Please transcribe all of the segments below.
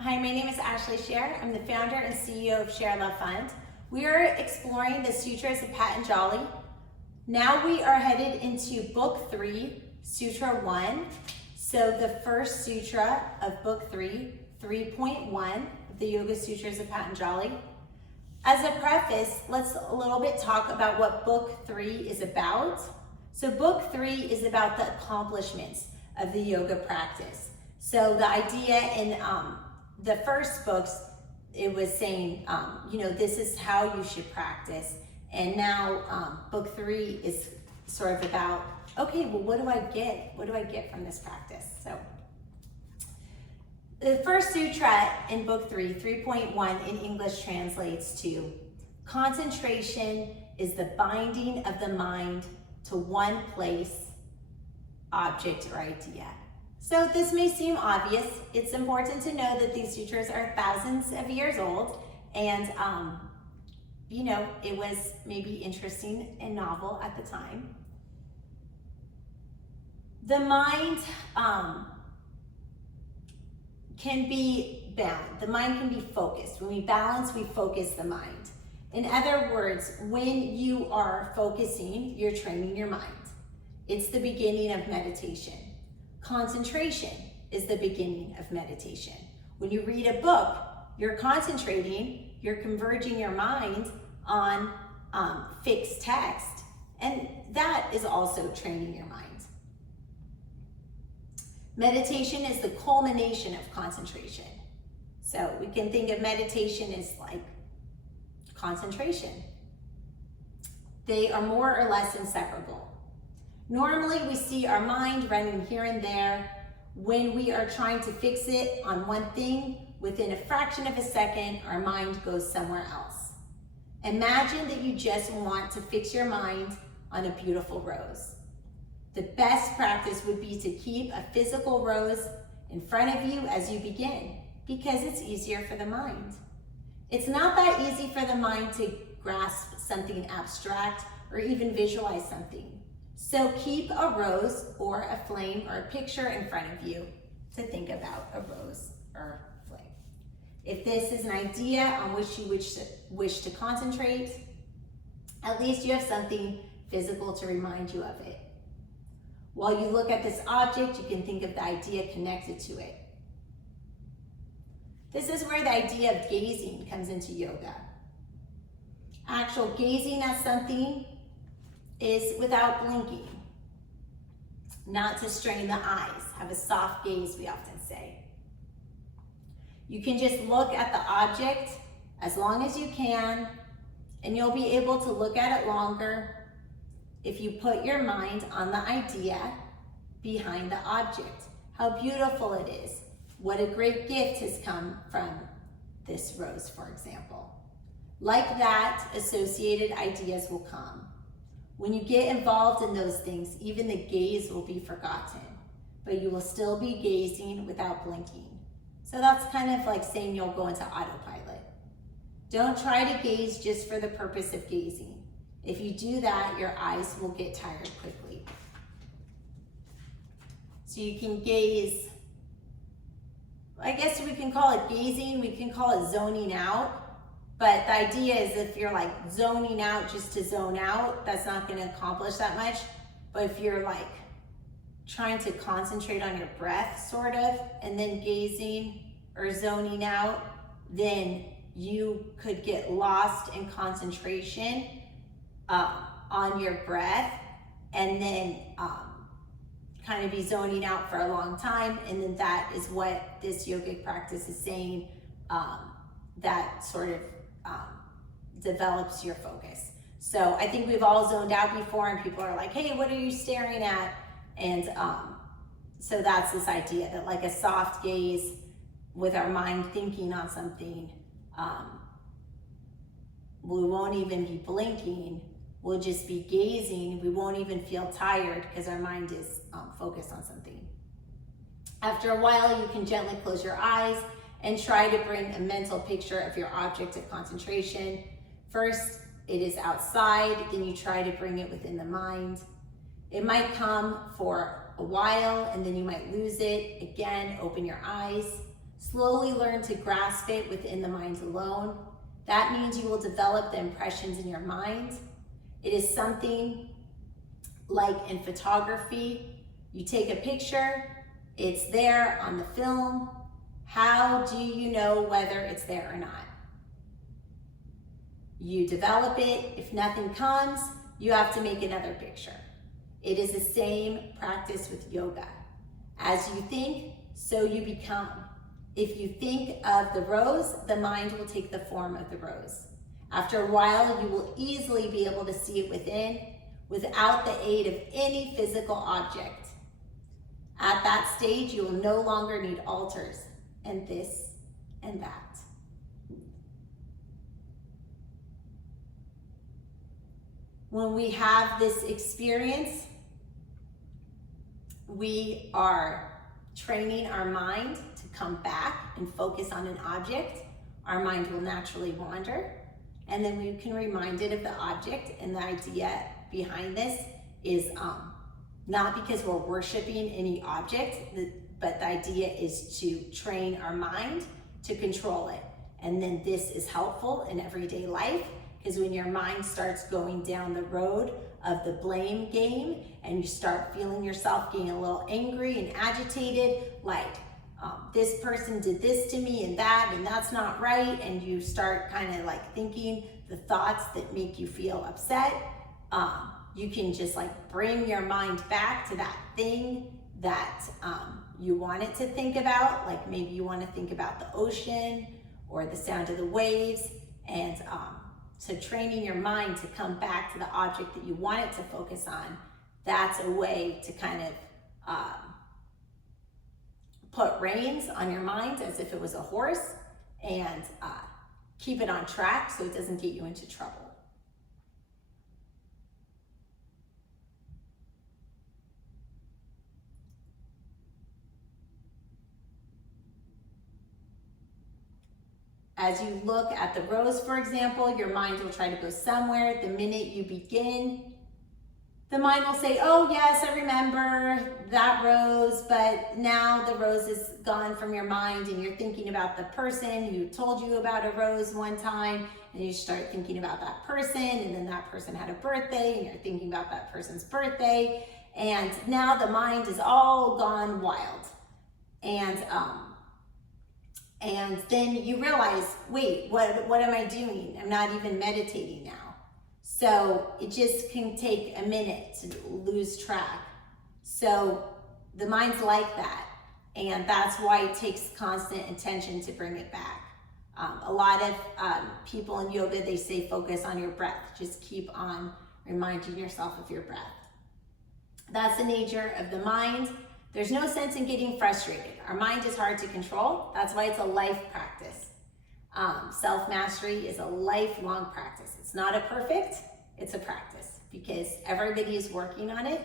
Hi, my name is Ashley Sher. I'm the founder and CEO of ShareLove.Fund. We are exploring the Sutras of Patanjali. Now we are headed into Book 3, Sutra 1. So the first sutra of Book 3, 3.1 of the Yoga Sutras of Patanjali. As a preface, let's a little bit talk about what Book 3 is about. So Book 3 is about the accomplishments of the yoga practice. So the idea in the first books, it was saying, this is how you should practice. And now Book 3 is sort of about, okay, well, what do I get? What do I get from this practice? So the first sutra in Book 3, 3.1 in English translates to, concentration is the binding of the mind to one place, object, or idea. So this may seem obvious. It's important to know that these sutras are thousands of years old, and it was maybe interesting and novel at the time. The mind can be balanced. The mind can be focused. When we balance, we focus the mind. In other words, when you are focusing, you're training your mind. It's the beginning of meditation. Concentration is the beginning of meditation. When you read a book, you're concentrating, you're converging your mind on fixed text, and that is also training your mind. Meditation is the culmination of concentration. So we can think of meditation as like concentration. They are more or less inseparable. Normally we see our mind running here and there. When we are trying to fix it on one thing, within a fraction of a second, our mind goes somewhere else. Imagine that you just want to fix your mind on a beautiful rose. The best practice would be to keep a physical rose in front of you as you begin, because it's easier for the mind. It's not that easy for the mind to grasp something abstract or even visualize something. So keep a rose or a flame or a picture in front of you to think about a rose or flame. If this is an idea on which you wish to concentrate, at least you have something physical to remind you of it. While you look at this object, you can think of the idea connected to it. This is where the idea of gazing comes into yoga. Actual gazing at something is without blinking. Not to strain the eyes. Have a soft gaze, we often say. You can just look at the object as long as you can, and you'll be able to look at it longer if you put your mind on the idea behind the object. How beautiful it is. What a great gift has come from this rose, for example. Like that, associated ideas will come. When you get involved in those things, even the gaze will be forgotten, but you will still be gazing without blinking. So that's kind of like saying you'll go into autopilot. Don't try to gaze just for the purpose of gazing. If you do that, your eyes will get tired quickly. So you can gaze, I guess we can call it gazing, we can call it zoning out. But the idea is if you're like zoning out just to zone out, that's not going to accomplish that much. But if you're like trying to concentrate on your breath sort of, and then gazing or zoning out, then you could get lost in concentration on your breath, and then kind of be zoning out for a long time. And then that is what this yogic practice is saying, that sort of develops your focus. So I think we've all zoned out before, and people are like, hey, what are you staring at? And so that's this idea that like a soft gaze with our mind thinking on something, we won't even be blinking, we'll just be gazing, we won't even feel tired because our mind is focused on something. After a while, you can gently close your eyes and try to bring a mental picture of your object of concentration. First, it is outside, then you try to bring it within the mind. It might come for a while and then you might lose it. Again, open your eyes. Slowly learn to grasp it within the mind alone. That means you will develop the impressions in your mind. It is something like in photography. You take a picture, it's there on the film. How do you know whether it's there or not? You develop it. If nothing comes, you have to make another picture. It is the same practice with yoga. As you think, so you become. If you think of the rose, the mind will take the form of the rose. After a while, you will easily be able to see it within, without the aid of any physical object. At that stage, you will no longer need altars and this and that. When we have this experience, we are training our mind to come back and focus on an object. Our mind will naturally wander, and then we can remind it of the object. And the idea behind this is not because we're worshiping any object, but the idea is to train our mind to control it. And then this is helpful in everyday life, because when your mind starts going down the road of the blame game and you start feeling yourself getting a little angry and agitated, like this person did this to me and that's not right, and you start kind of like thinking the thoughts that make you feel upset, you can just like bring your mind back to that thing that you want it to think about. Like maybe you want to think about the ocean or the sound of the waves, and so training your mind to come back to the object that you want it to focus on, that's a way to kind of put reins on your mind as if it was a horse, and keep it on track so it doesn't get you into trouble. As you look at the rose, for example, your mind will try to go somewhere. The minute you begin, the mind will say, oh yes, I remember that rose, but now the rose is gone from your mind and you're thinking about the person who told you about a rose one time, and you start thinking about that person, and then that person had a birthday and you're thinking about that person's birthday, and now the mind is all gone wild. And then you realize, wait, what am I doing? I'm not even meditating now. So it just can take a minute to lose track. So the mind's like that. And that's why it takes constant attention to bring it back. A lot of people in yoga, they say focus on your breath. Just keep on reminding yourself of your breath. That's the nature of the mind. There's no sense in getting frustrated. Our mind is hard to control. That's why it's a life practice. Self-mastery is a lifelong practice. It's not a perfect, it's a practice, because everybody is working on it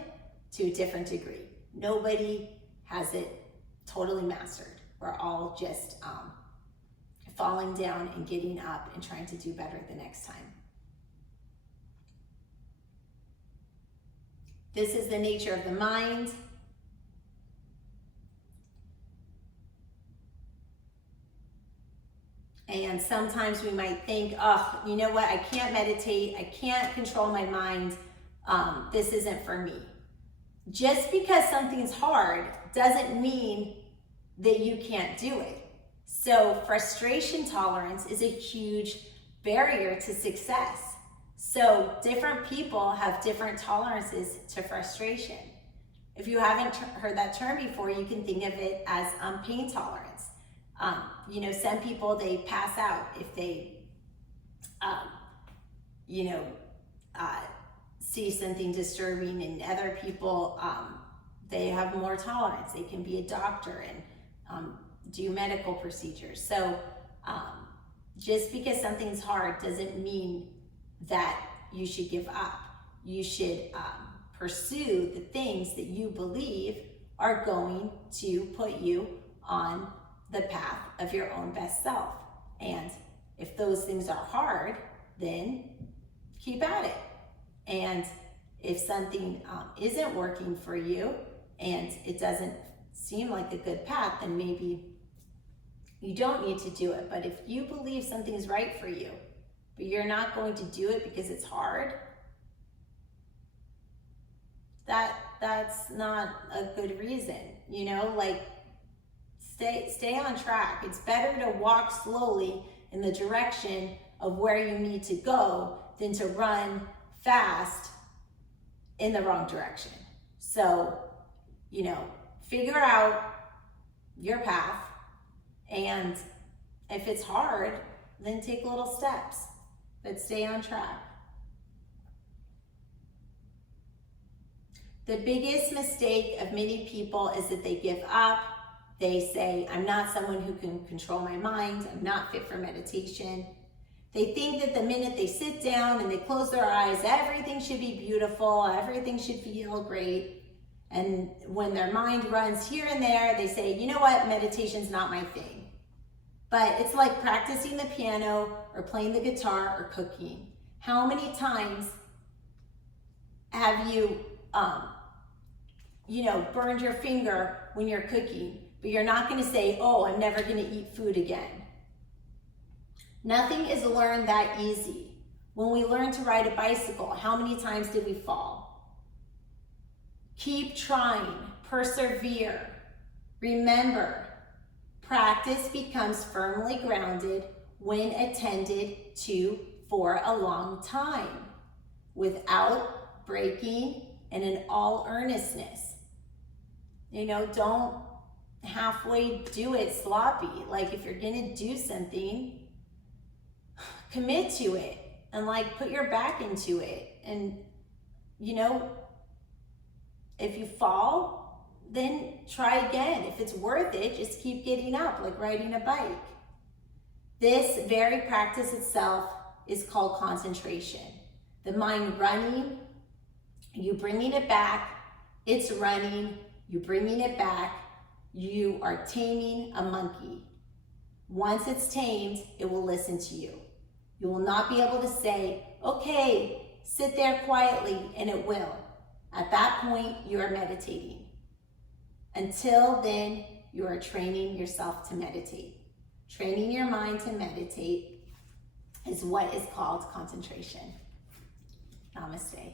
to a different degree. Nobody has it totally mastered. We're all just falling down and getting up and trying to do better the next time. This is the nature of the mind. And sometimes we might think, oh, you know what? I can't meditate. I can't control my mind. This isn't for me. Just because something's hard doesn't mean that you can't do it. So frustration tolerance is a huge barrier to success. So different people have different tolerances to frustration. If you haven't heard that term before, you can think of it as pain tolerance. Some people, they pass out if they, see something disturbing, and other people, they have more tolerance. They can be a doctor and do medical procedures. So just because something's hard doesn't mean that you should give up. You should pursue the things that you believe are going to put you on the path of your own best self. And if those things are hard, then keep at it. And if something isn't working for you and it doesn't seem like a good path, then maybe you don't need to do it. But if you believe something is right for you, but you're not going to do it because it's hard, that's not a good reason, you know? Like, stay on track. It's better to walk slowly in the direction of where you need to go than to run fast in the wrong direction. So, you know, figure out your path, and if it's hard, then take little steps, but stay on track. The biggest mistake of many people is that they give up. They say, I'm not someone who can control my mind. I'm not fit for meditation. They think that the minute they sit down and they close their eyes, everything should be beautiful, everything should feel great. And when their mind runs here and there, they say, you know what, meditation's not my thing. But it's like practicing the piano or playing the guitar or cooking. How many times have you, burned your finger when you're cooking, but you're not gonna say, oh, I'm never gonna eat food again. Nothing is learned that easy. When we learned to ride a bicycle, how many times did we fall? Keep trying, persevere. Remember, practice becomes firmly grounded when attended to for a long time, without breaking and in all earnestness. You know, don't halfway do it sloppy. Like, if you're gonna do something, commit to it and like put your back into it. And you know, if you fall, then try again. If it's worth it, just keep getting up, like riding a bike. This very practice itself is called concentration. The mind running, you bringing it back, it's running, you bringing it back, you are taming a monkey. Once it's tamed, it will listen to you. You will not be able to say, okay, sit there quietly, and it will. At that point, you are meditating. Until then, you are training yourself to meditate. Training your mind to meditate is what is called concentration. Namaste.